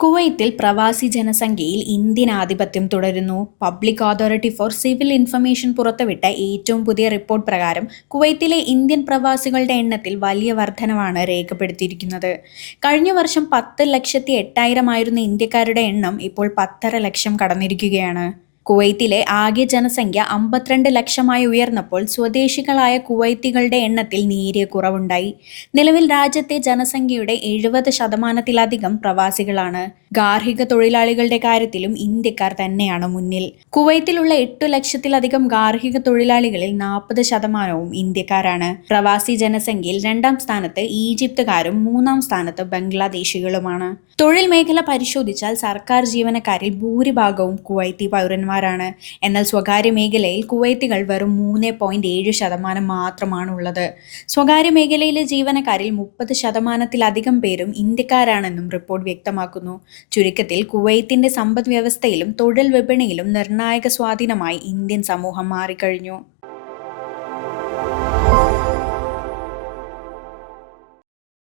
കുവൈത്തിൽ പ്രവാസി ജനസംഖ്യയിൽ ഇന്ത്യൻ ആധിപത്യം തുടരുന്നു. Public authority four civil information പുറത്തുവിട്ട ഏറ്റവും പുതിയ റിപ്പോർട്ട് പ്രകാരം കുവൈത്തിലെ ഇന്ത്യൻ പ്രവാസികളുടെ എണ്ണത്തിൽ വലിയ വർധനവാണ് രേഖപ്പെടുത്തിയിരിക്കുന്നത്. കഴിഞ്ഞ വർഷം 10,08,000 ആയിരുന്ന ഇന്ത്യക്കാരുടെ എണ്ണം ഇപ്പോൾ 10,5 ലക്ഷം കടന്നിരിക്കുകയാണ്. കുവൈത്തിലെ ആകെ ജനസംഖ്യ 52 ലക്ഷമായി ഉയർന്നപ്പോൾ സ്വദേശികളായ കുവൈത്തികളുടെ എണ്ണത്തിൽ നേരിയ കുറവുണ്ടായി. നിലവിൽ രാജ്യത്തെ ജനസംഖ്യയുടെ 70% പ്രവാസികളാണ്. ഗാർഹിക തൊഴിലാളികളുടെ കാര്യത്തിലും ഇന്ത്യക്കാർ തന്നെയാണ് മുന്നിൽ. കുവൈത്തിലുള്ള 8 ലക്ഷത്തിലധികം ഗാർഹിക തൊഴിലാളികളിൽ 40% ഇന്ത്യക്കാരാണ്. പ്രവാസി ജനസംഖ്യയിൽ 2ാം സ്ഥാനത്ത് ഈജിപ്തുകാരും 3ാം സ്ഥാനത്ത് ബംഗ്ലാദേശികളുമാണ്. തൊഴിൽ മേഖല പരിശോധിച്ചാൽ സർക്കാർ ജീവനക്കാരിൽ ഭൂരിഭാഗവും കുവൈത്തി പൗരന്മാരാണ്. എന്നാൽ സ്വകാര്യ മേഖലയിൽ കുവൈത്തികൾ വെറും 3.7% മാത്രമാണുള്ളത്. സ്വകാര്യ മേഖലയിലെ ജീവനക്കാരിൽ 30%-ലധികം പേരും ഇന്ത്യക്കാരാണെന്നും റിപ്പോർട്ട് വ്യക്തമാക്കുന്നു. ചുരുക്കത്തിൽ കുവൈത്തിന്റെ സമ്പദ് വ്യവസ്ഥയിലും തൊഴിൽ വിപണിയിലും നിർണായക സ്വാധീനമായി ഇന്ത്യൻ സമൂഹം മാറിക്കഴിഞ്ഞു.